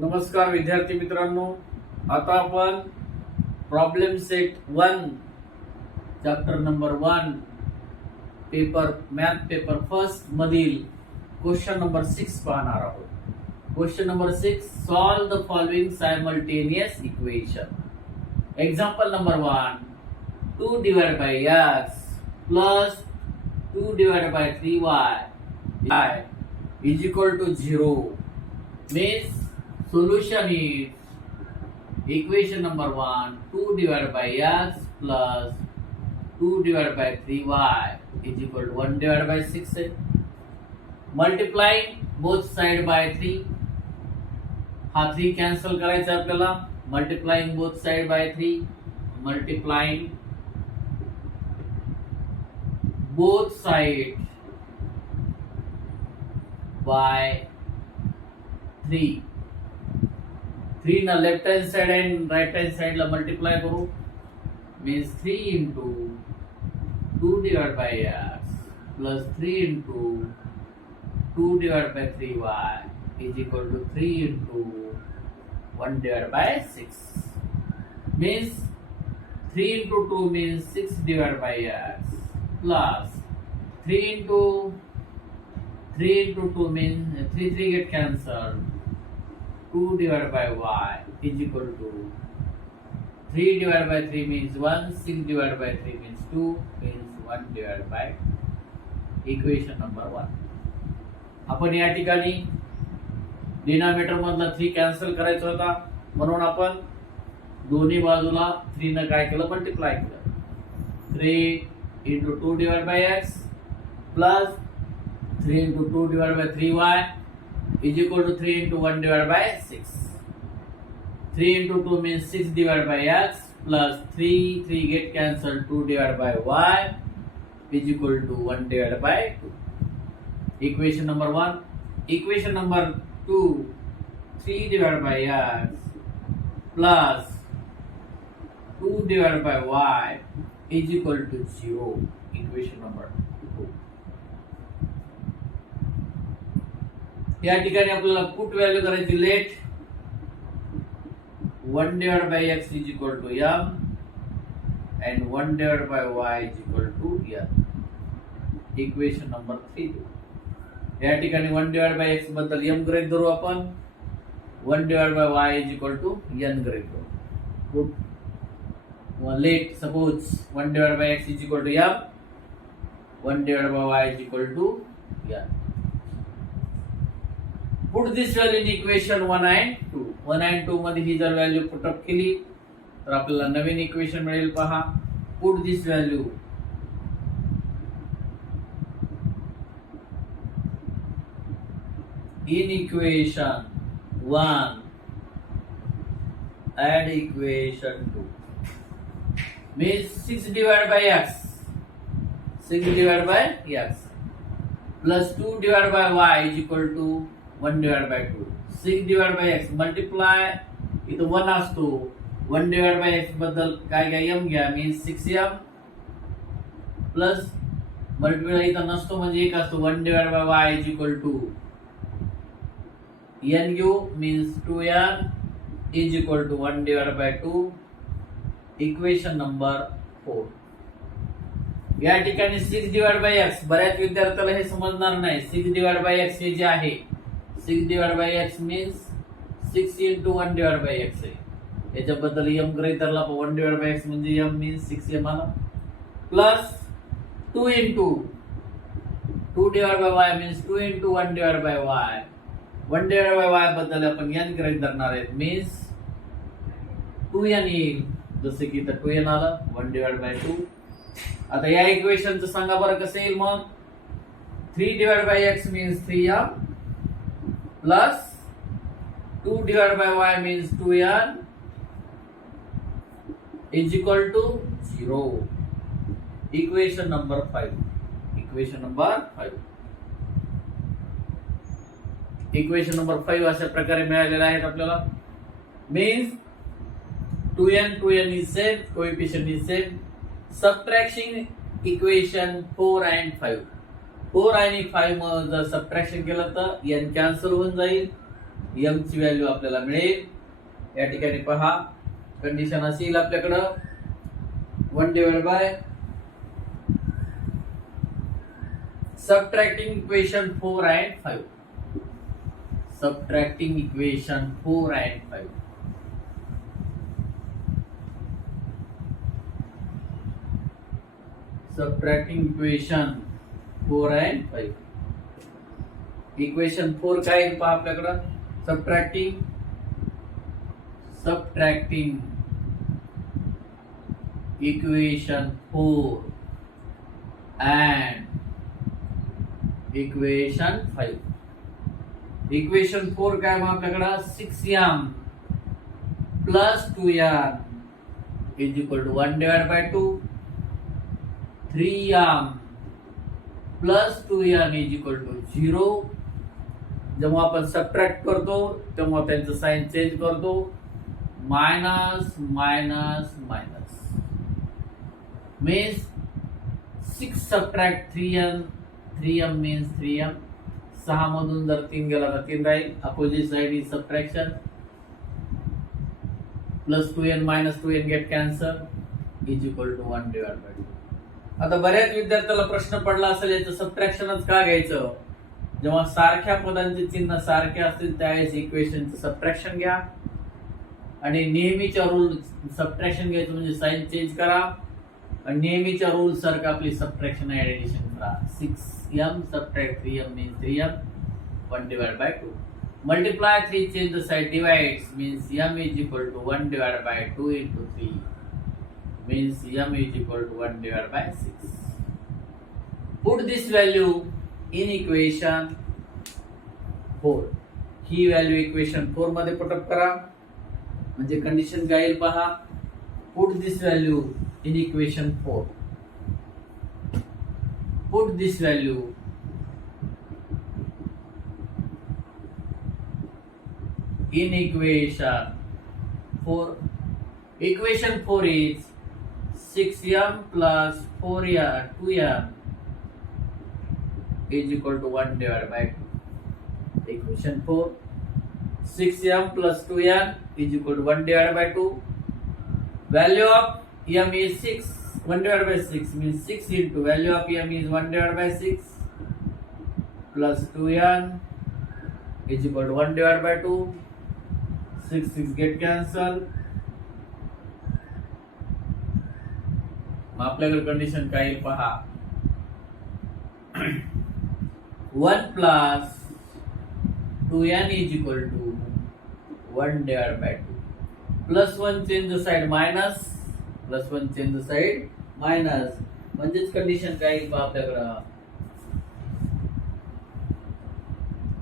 नमस्कार विद्यार्थी मित्रांनो, आता आपण problem set 1 chapter number 1 paper math paper first मधील क्वेश्चन नंबर 6 पाहणार आहोत. Question number 6, solve the following simultaneous equation. Example number 1, 2 divided by x plus 2 divided by 3y is equal to 0. Means solution is equation number 1, 2 divided by x plus 2 divided by 3y is equal to 1 divided by 6 है. Multiplying both side by 3. हा 3 cancel करायचा आपल्याला. Multiplying both side by 3. Multiplying both sides by 3. 3 ना left hand side and right hand side ला multiply करू. Means 3 into 2 divided by x plus 3 into 2 divided by 3y is equal to 3 into 1 divided by 6. Means 3 into 2 means 6 divided by x plus 3 into 2 means 3 get cancelled. 2 divided by y is equal to 3 divided by 3 means 1, 6 divided by 3 means 2, means 1 divided by equation number 1. आपण या ठिकाणी denominator मधला 3 cancel करायचा होता, म्हणून आपण दोन्ही बाजूला 3 ने काय केलं, मल्टिप्लाय केलं. 3 into 2 divided by x plus 3 into 2 divided by 3y is equal to 3 into 1 divided by 6. 3 into 2 means 6 divided by x plus 3 get cancelled, 2 divided by y is equal to 1 divided by 2. Equation number 1. Equation number 2, 3 divided by x plus 2 divided by y is equal to 0. Equation number 2. या ठिकाणी आपल्याला put value करायची. Let 1 divided by x is equal to m and 1 divided by y is equal to n. Equation number 3. या ठिकाणी 1 divided by x बद्दल m गृहीत धरू आपण. 1 divided by y is equal to n गृहीत धरू. Let suppose 1 divided by x is equal to m, 1 divided by y is equal to n. Put this value in equation 1 and 2. 1 and 2 मध्ये ही जर value put up केली तर आपल्याला नवीन equation मिळेल. पहा, put this value in equation 1 and equation 2. Means 6 divided by x, 6 divided by x plus 2 divided by y is equal to 1 divided by 2. 6 divided by x multiply, इथं 1 असतो. 1 divided by x बद्दल काय घ्या, m घ्या. Means 6m plus multiply इथं नसतो म्हणजे 1 असतो. 1 divided by y is equal to n घेऊ. Means 2n is equal to 1 divided by 2. Equation number 4. या ठिकाणी 6 divided by x, बऱ्याच विद्यार्थ्याला हे समजणार नाही. 6 divided by x हे जे आहे, 6 divided by x means 6 into 1 divided by x आहे. याच्याबद्दल m गृहीत धरला. 1 divided by x म्हणजे m means 6m आला. Plus 2 into 2 divided by y means 2 into 1 divided by y. 1 divided by y बद्दल आपण n गृहीत धरणार आहे. means 2n येईल. जसे की इथं 2n आलं. 1 divided by 2. आता या इक्वेशनचं सांगा बरं कसं येईल मग. 3 divided by x means 3m plus 2 divided by y means 2n is equal to 0. Equation number 5. Equation number 5. Equation number 5 अशा प्रकारे मिळालेला आहे आपल्याला. Means 2n is same, coefficient is same. Subtraction equation 4 and 5. 4 आणि 5 जर सबट्रॅक्शन केलं तर n cancel होऊन जाईल. m ची व्हॅल्यू आपल्याला मिळेल. या ठिकाणी पहा कंडिशन असेल आपल्याकडं 1 divide bye subtracting equation 4 and 5. Subtracting equation 4 and 5. Subtracting equation 4 and 5. Equation 4 काय आहे पहा आपल्याकडं. Subtracting equation 4 and equation 5. Equation 4 काय मग आपल्याकडं 6m plus 2n is equal to 1 divide by 2. 3m plus 2n is equal to 0. जेव्हा आपण subtract करतो तेव्हा त्यांचं साइन चेंज करतो. Minus minus minus means 6 subtract 3m. 3m means 3m. 6 मधून जर 3 गेला तर 3 राहील. Opposite side is subtraction. Plus 2n minus 2n get cancel is equal to 1 divide by 2. आता बऱ्याच विद्यार्थ्याला प्रश्न पडला असेल याचं सबट्रॅक्शनच का घ्यायचं. जेव्हा सारख्या पदांचे चिन्ह सारखे असतील त्यावेळेस इक्वेशनचं सबट्रॅक्शन घ्या आणि नेहमीच्या रूल सबट्रॅक्शन घ्यायचं म्हणजे साइन चेंज करा आणि नेहमीच्या रूल सारखं आपली सबट्रॅक्शन आणि ऍडिशन करा. 6m subtract 3m means 3m. 1 divided by 2. Multiply 3 change the side divides means m is equal to 1 divided by 2 into 3 means m is equal to 1 divided by 6. Put this value in equation 4. He value equation 4 मध्ये put up करा म्हणजे condition काय येईल पहा. Put this value in equation 4. Put this value in equation 4. Equation 4 is 6m plus 2m is equal to 1 divided by 2. Equation 4. 6m plus 2m is equal to 1 divided by 2. Value of m is 6. 1 divided by 6 means 6 into value of m is 1 divided by 6 plus 2n is equal to 1 divided by 2. 6 get cancel. मग आपल्याकडे condition काय येईल पहा. 1 plus 2n is equal to 1 divided by 2. Plus 1 change the side minus. Plus 1 change the side minus म्हणजेच condition काय येईल पहा आपल्याकडं.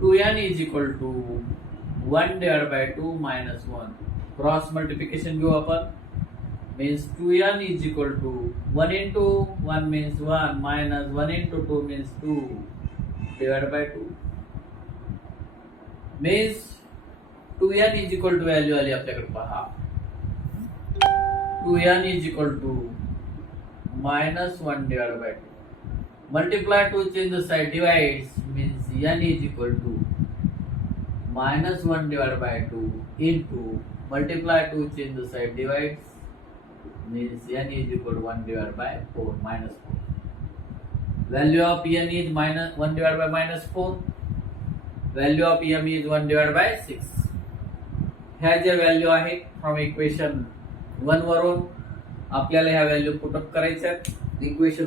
2n is equal to 1 divided by 2 minus 1. Cross multiplication घेऊ आपण. means 2n is equal to 1 into 1 means 1 minus 1 into 2 means 2 divided by 2 means 2n is equal to value आली आपल्याकडे पहा. 2n is equal to minus 1 divided by 2. Multiply 2 change the side divides means n is equal to minus 1 divided by 2 into multiply 2 change the side divides means n is equal to 1 divided by 4 minus 4. Value of n is minus 1 divided by minus 4. Value of m is 1 divided by 6. ह्या ज्या value आहेत from equation 1 वरून आपल्याला ह्या value put up करायच्या आहेत. Equation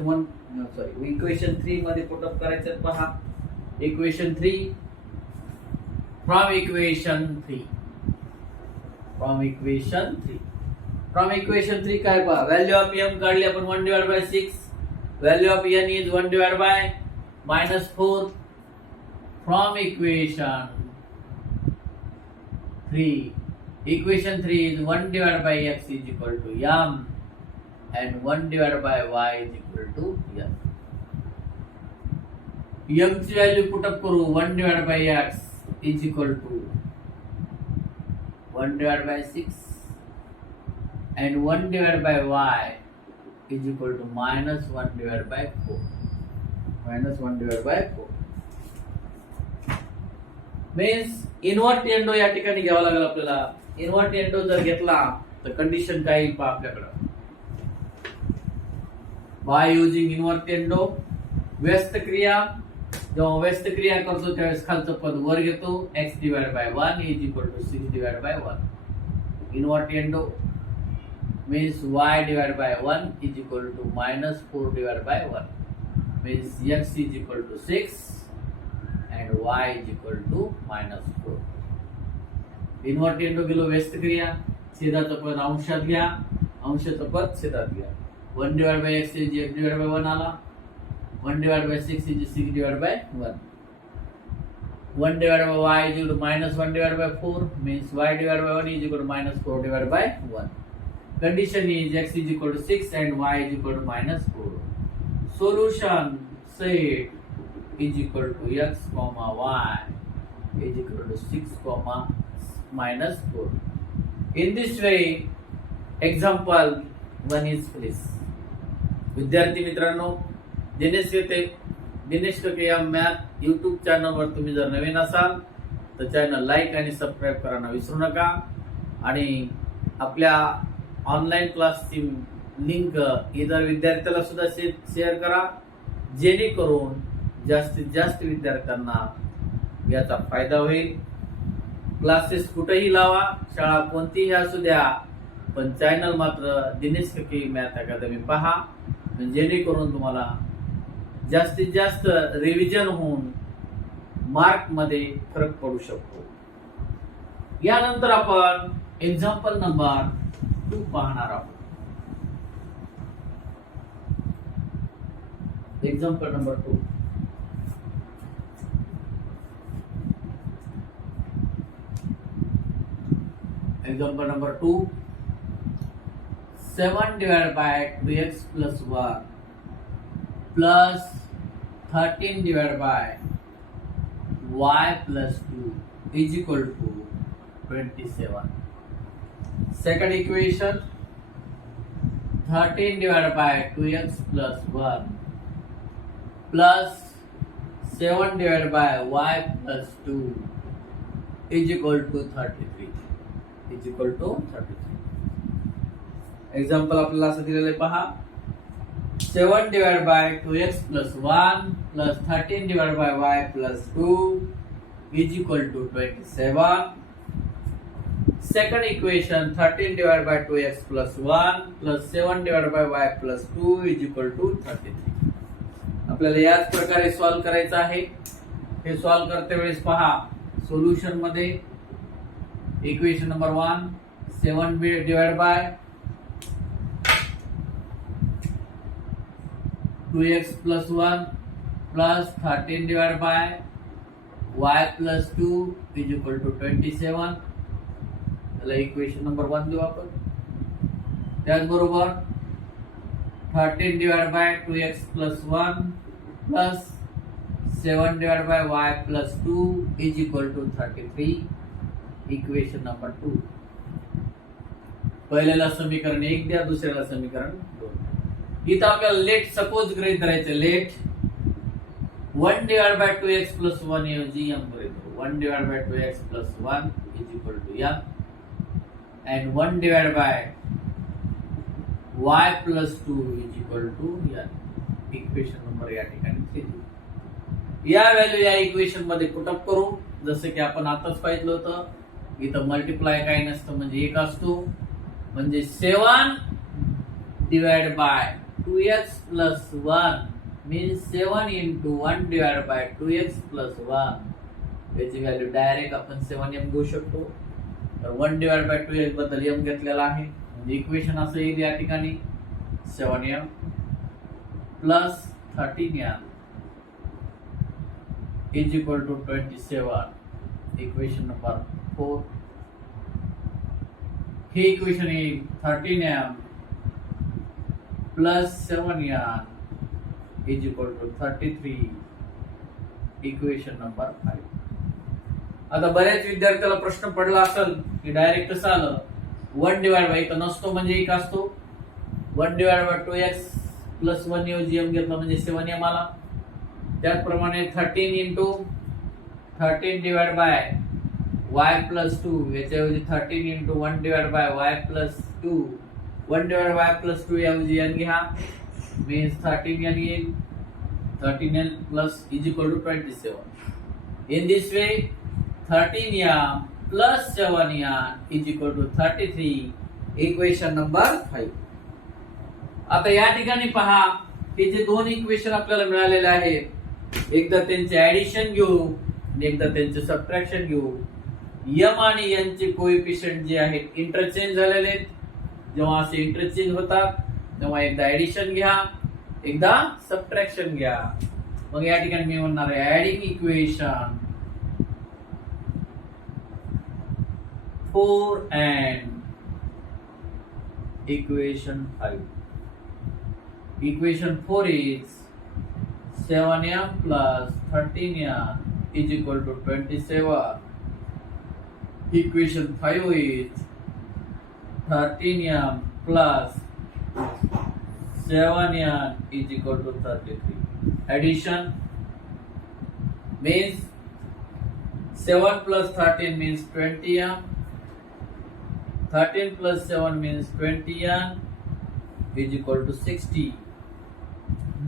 3 मध्ये put up करायच्या आहेत पहा. इक्वेशन 3 फ्रॉम इक्वेशन 3 काय पहा. व्हॅल्यू ऑफ m काढली आपण 1 divide bye 6. Value of n is 1 divide bye -4. From equation 3. Equation 3 is 1 divided by x is equal to m and 1 divided by y is equal to m. m ची value put up करू. 1 divided by x is equal to 1 divided by 6 and 1 divided by y is equal to -1 divided by 4. -1 divided by 4. Means इन्व्हर्टेंडो या ठिकाणी घ्यावा लागेल आपल्याला. इन्व्हर्टेंडो जर घेतला तर कंडिशन काय येईल पहा आपल्याकडं. बाय युजिंग इन्व्हर्टेंडो व्यस्त क्रिया, जेव्हा व्यस्त क्रिया करतो त्यावेळेस खालचं पद वर घेतो. x divide by 1 is equal to 6 divide by 1. Invertendo means y divided by 1 is equal to minus 4 divided by 1 means x is equal to 6 and y is equal to minus 4. इन्व्हर्टेंडो गेलो व्यस्त क्रिया, छेदाचं पद अंशात घ्या, अंशाचं पद छेदात घ्या. 1 divided by x is x divided by 1 आला. 1 divided by 6 is 6 divided by 1. 1 divided by y is equal to minus 1 divided by 4 means y divided by 1 is equal to minus 4 divided by 1. Condition is x is equal to 6 and y is equal to minus 4. Solution set is equal to x comma y is equal to 6 comma minus 4. In this way, example 1 is finished. विद्यार्थी मित्रांनो, दिनेश टके या math YouTube चॅनलवर तुम्ही जर नवीन असाल तर channel like आणि सबस्क्राईब करायला विसरू नका. आणि आपल्या ऑनलाईन क्लासची लिंक इतर विद्यार्थ्याला सुद्धा शेअर करा, जेणेकरून जास्तीत जास्त विद्यार्थ्यांना याचा फायदा होईल. क्लासेस कुठेही लावा, शाळा कोणतीही असू द्या, पण चॅनल मात्र दिनेश टके मॅथ अकादमी पहा, जेणेकरून तुम्हाला जास्तीत जास्त रिव्हिजन होऊन मार्क मध्ये फरक पडू शकतो. यानंतर आपण एक्झाम्पल नंबर 2 पाहणार आहोत. Example number 2. Example number 2. 7 divided by 2x plus 1 plus 13 divided by y plus 2 is equal to 27. Second equation, 13 divided by 2x plus 1 plus 7 divided by y plus 2 is equal to 33. Is equal to 33. Example आपल्याला असं दिलेलं आहे पहा. 7 divided by 2x plus 1 plus 13 divided by y plus 2 is equal to 27. Second equation, 13 divided by 2x plus 1 plus 7 divided by y plus 2 is equal to 33. आपल्याला याच प्रकारे solve करायचं आहे. हे सॉल्व करते वेळेस पहा, सोल्युशन मध्ये equation number 1 7 divided by 2x plus 1 plus 13 divided by y plus 2 is equal to 27. त्याला इक्वेशन नंबर 1 देऊ आपण. त्याचबरोबर 13 divided by 2x plus 1 plus 7 divided by y plus 2 is equal to 33. Equation number 2. पहिल्याला समीकरण 1 द्या, दुसऱ्याला समीकरण 2. इथं आपल्याला लेट सपोज गृहीत धरायचं. Late 1 divided by 2x plus 1 ऐवजी m गृहीत धरू. 1 divided by 2x plus 1 is equal to m and 1 divided by y plus 2 is equal to n. Equation number या ठिकाणी 3. या व्हॅल्यू या इक्वेशन मध्ये पुटअप करू, जसं की आपण आताच पाहिलं होतं. इथं मल्टिप्लाय काही नसतं, म्हणजे 1 असतो. म्हणजे 7 divided by 2x plus 1 means 7 into 1 divided by 2x plus 1. याची व्हॅल्यू डायरेक्ट आपण 7m घेऊ शकतो. तर 1 divided by 2x बद्दल m घेतलेला आहे, म्हणजे इक्वेशन असं येईल या ठिकाणी 7m plus 13m is equal to 27. Equation number 4. हे इक्वेशन येईल 13m plus 7m is equal to 33. Equation number 5. आता बऱ्याच विद्यार्थ्याला प्रश्न पडला असेल की डायरेक्ट कसं आलं. 1 डिवाइड बाय इथं नसतो, म्हणजे 1 असतो. 1 डिवाइड बाय 2x प्लस 1 ऐवजी m घेतला म्हणजे 7m आला. त्याचप्रमाणे 13 into 13 divide by y plus 2 याच्याऐवजी 13 into 1 divide by y plus 2 1 divide y plus 2 ऐवजी n घ्या मीन्स 13 n येईल 13n plus is equal to 27. In this way 13n plus 7n is equal to 33. Equation number 5. आता या ठिकाणी पहा हे जे दोन equation आपल्याला मिळालेले आहेत एकदा त्यांचे ऍडिशन घेऊ आणि एकदा त्यांचे सबट्रॅक्शन घेऊ. m आणि n चे कोएफिशिएंट जे आहेत इंटरचेंज झालेले आहेत. जेव्हा असे इंटरचेंज होतात तेव्हा एकदा ऍडिशन घ्या एकदा सबट्रॅक्शन घ्या. मग या ठिकाणी मी म्हणणार आहे adding equation 4 and equation 5. Equation 4 is 7m plus 13m is equal to 27. Equation 5 is 13m plus 7n is equal to 33. Addition means 7 plus 13 means 20m. 13 plus 7 means 20n is equal to 60.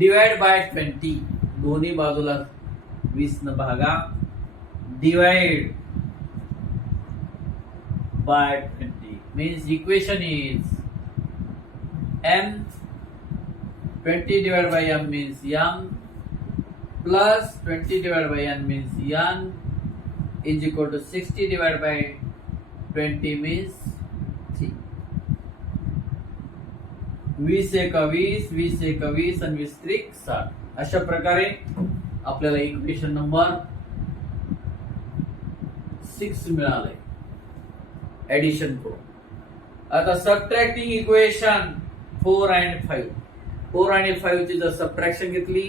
Divide by 20. दोन्ही बाजूला 20 न भागा. Divide by 20 means equation is m 20 divided by m means m plus 20 divided by n means n is equal to 60 divided by 20 means 3. 20 एका 20 20 एका 20 आणि 20 त्रिक 60. अशा प्रकारे आपल्याला इक्वेशन नंबर 6 मिळाले ऍडिशन करून. आता सबट्रॅक्टिंग इक्वेशन 4 and 5. 4 आणि 5 ची जर सबट्रॅक्शन घेतली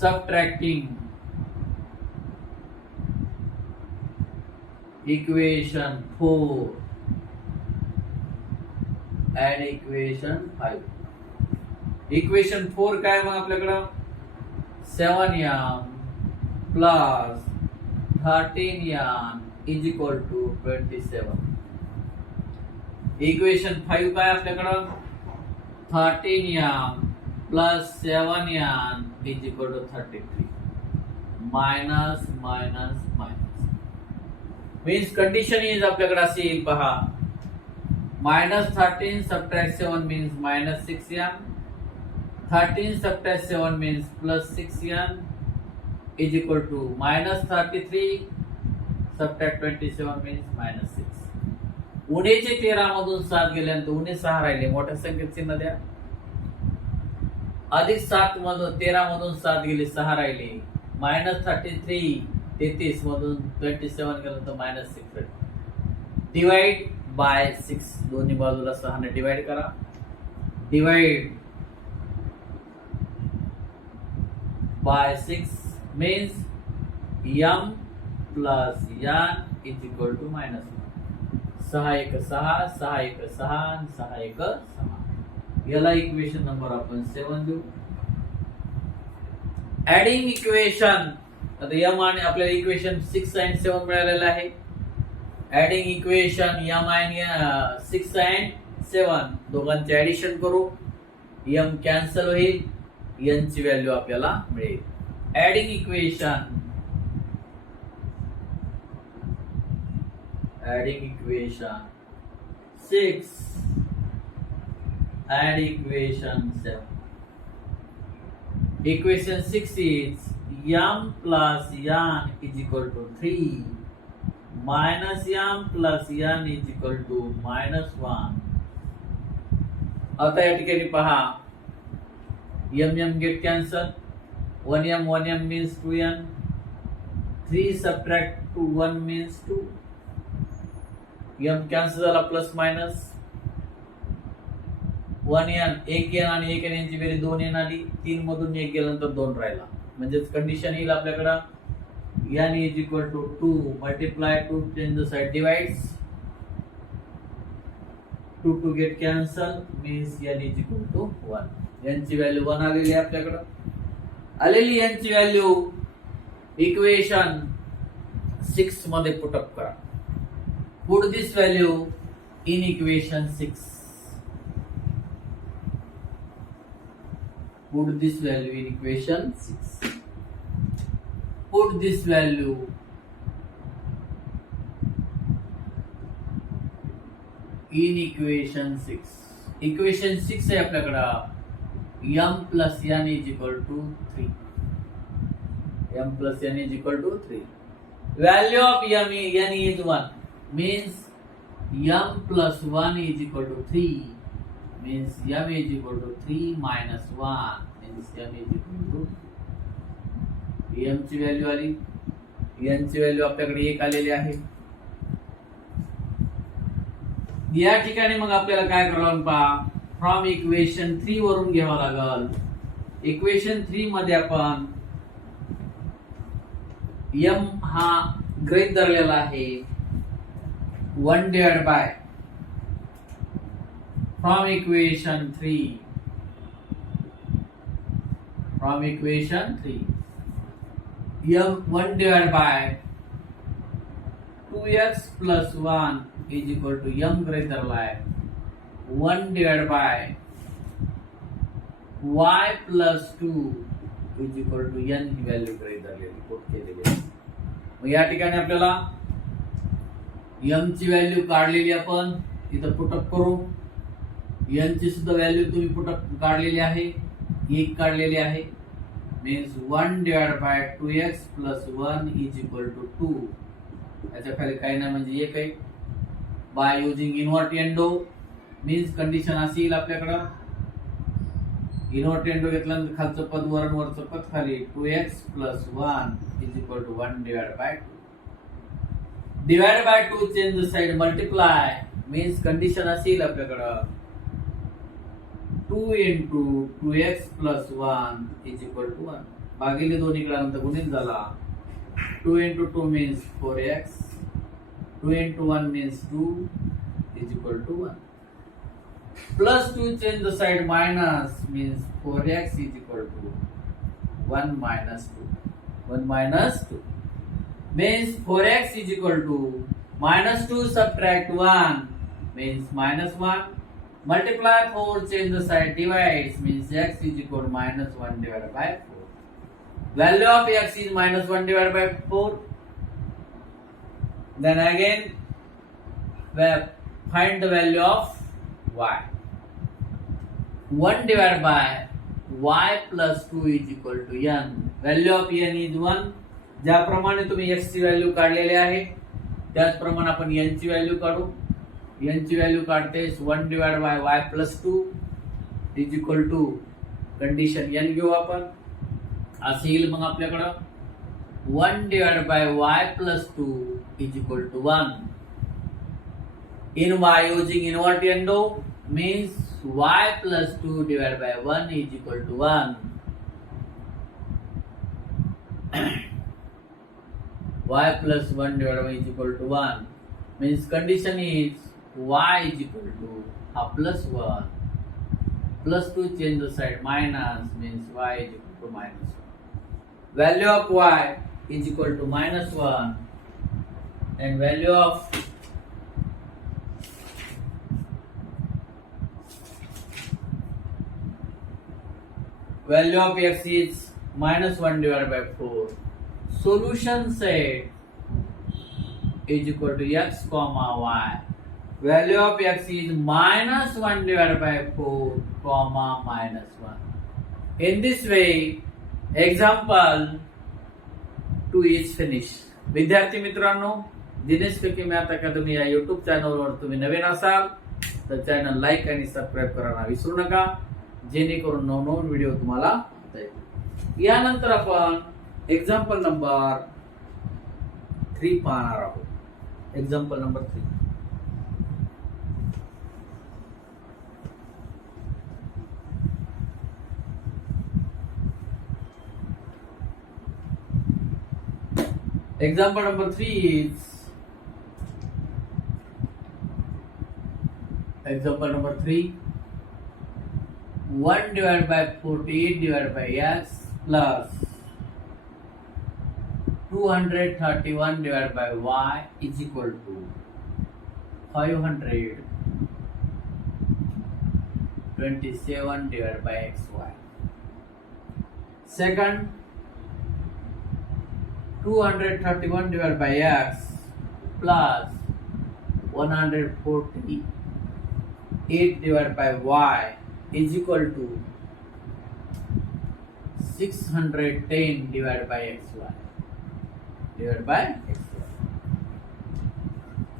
subtracting equation 4 and equation 5. Equation 4 काय मग आपल्याकडं 7m plus 13m is equal to 27. Equation 5 काय आपल्याकडं 13m plus 7n is equal to 33. Minus minus minus means condition is आपल्याकडे अशी येईल पहा. minus 13 subtract 7 means minus 6n. 13 subtract 7 means plus 6n is equal to minus 33 subtract 27 means minus 6. उणेचे 13 मधून 7 गेल्यानंतर उणे 6 राहिले. मोठ्या संख्येत चिन्ह द्या. अधिक 7 मधून 13 मधून 7 गेले 6 राहिले. minus 33 33 मधून 27 गेल्यानंतर minus 6 राहिले. डिवाइड बाय 6 दोन्ही बाजूला 6 ने डिवाइड करा. Divide by 6 means m plus n is equal to minus 1. 6 1 6 6 1 6 आणि 6 1 6. याला इक्वेशन नंबर आपण 7 देऊ. ऍडिंग इक्वेशन आता m आणि आपल्याला इक्वेशन 6 and 7 मिळालेलं आहे. ऍडिंग इक्वेशन m आणि 6 and 7 दोघांचे ऍडिशन करू. m कॅन्सल होईल n ची व्हॅल्यू आपल्याला मिळेल. Adding equation 6 and equation 7. Equation 6 is m plus n is equal to 3 minus m plus n is equal to minus 1. आता या ठिकाणी पहा m get cancel. 1m means 2n. 3 subtract 1 means 2. m cancel झाला plus minus. 1n 1n आणि 1n यांची berries 2n आली. 3 मधून 1 गेल्यानंतर 2 राहिला. म्हणजे कंडिशन येईल आपल्याकडे n is equal to 2 multiply 2 change the side divides 2 get cancel means n is equal to 1. n ची व्हॅल्यू 1 आलेली आहे आपल्याकडे. आलेली n ची व्हॅल्यू इक्वेशन 6 मध्ये पुटअप करा. Put this value in equation 6. Put this value in equation 6. Put this value in equation 6. Equation 6 आहे आपल्याकडं m plus n is equal to 3. m plus n is equal to 3. Value of n is 1. Means m plus 1 is equal to 3. Means m is equal to 3 minus 1 means m is equal to m ची value आली, n ची value आपल्याकडे 1 आलेली आहे. या ठिकाणी मग आपल्याला काय करावं पहा, फ्रॉम इक्वेशन 3 वरून घ्यावं लागल. इक्वेशन 3 मध्ये आपण m हा गृहीत धरलेला आहे 1 divide bye from equation 3 m 1 divided by 2x plus 1 is equal to m greater than 1 divided by y plus 2 is equal to n he value greater put केलेली आहे. मग या ठिकाणी आपल्याला m ची व्हॅल्यू काढलेली आपण इथं पुटअप करू. n ची सुद्धा व्हॅल्यू तुम्ही पुटअप काढलेली आहे, 1 काढलेली आहे. Means 1 divide by 2x plus 1 is equal to 2. याच्या खाली काही नाही म्हणजे 1 आहे. By using invertendo means condition अशी येईल आपल्याकडं. इन्व्हर्टेंडो घेतल्यानंतर खालचं पद वरून वरचं पद खाली 2x plus 1 is equal to 1 divide by 2. Divide by 2 change the side multiply means condition अशी येईल आपल्याकडं 2 into 2x plus 1 is equal to 1. भागिले 2 इकडानंतर गुणित झाला. 2 into 2 means 4x. 2 into 1 means 2 is equal to 1. Plus 2 change the side minus means 4x is equal to 1 minus 2. 1 minus 2 means 4x is equal to minus 2 subtract 1 means minus 1. Multiply 4 change the side divides means x is equal to minus 1 divided by 4. Value of x is minus 1 divided by 4. Then again find the value of y. 1 divided by y plus 2 is equal to n. Value of n is 1. ज्याप्रमाणे तुम्ही x ची value काढलेली आहे त्याचप्रमाणे आपण n ची value काढू. n ची व्हॅल्यू काढतेस 1 divide by y plus 2 is equal to condition n घेऊ आपण. असे येईल मग आपल्याकडं 1 divide by y plus 2 is equal to 1. In y using invertendo means y plus 2 divide by 1 is equal to 1. y plus 1 divided by is equal to 1 means condition is y is equal to plus 1 plus 2 change the side minus means y is equal to minus 1. Value of y is equal to minus 1 and value of x is minus 1 divided by 4. Solution set is equal to x comma y. Value of x is minus 1 divided by 4 comma minus 1. In this way, example 2 is finished. विद्यार्थी मित्रांनो, दिनेश कके math academy या YouTube चॅनलवर तुम्ही नवीन असाल तर channel like आणि subscribe करायला विसरू नका, जेणेकरून नवनवीन व्हिडिओ तुम्हाला येतील. यानंतर आपण एक्झाम्पल नंबर 3 पाहणार आहोत. Example number 3. Example number 3 is 1 divided by 48 divided by x plus 231 divided by y is equal to 527 divided by xy. Second, 231 divided by x plus 148 divided by y is equal to 610 divided by xy.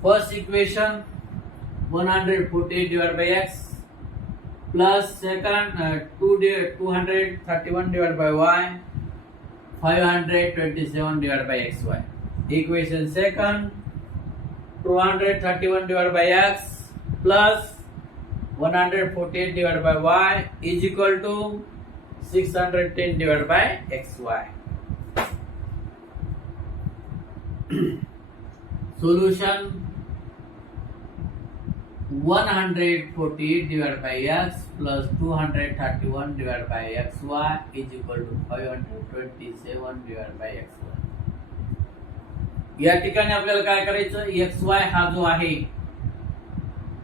First equation 148 divided by x plus second 231 divided by y 527 divided by xy. Equation second 231 divided by x plus 148 divided by y is equal to 610 divided by xy. Solution 148 divided by x plus 231 divided by xy is equal to 527 divided by xy. या ठिकाणी आपल्याला काय करायचं, xy हा जो आहे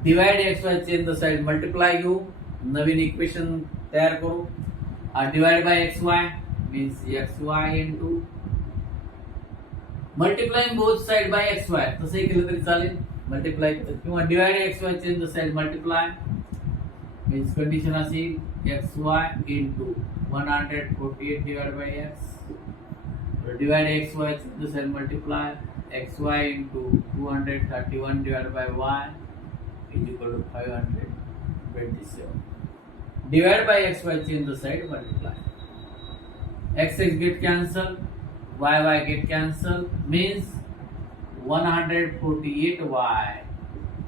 divide xy change the side multiply घेऊ, नवीन equation तयार करू. Divide by xy means xy into multiplying both side by xy, तसंही केलं तरी चालेल. मल्टिप्लाय किंवा divide xy change the side multiply means condition असेल xy into 148 divided by x. Divide xy change the side multiply xy into 231 divided by y is equal to 527. Divide by xy change the side multiply. X get cancel, y get cancel means 148y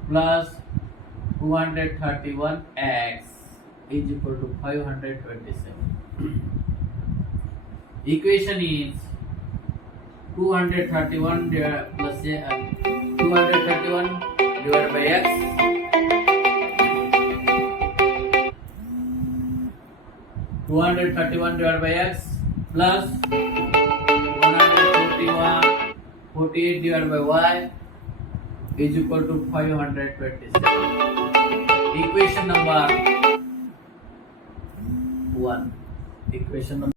plus 231x is equal to 527. Equation is 231 plus 231 divided by x divided by x plus 148 divided by y is equal to 527. Equation number 1. Equation number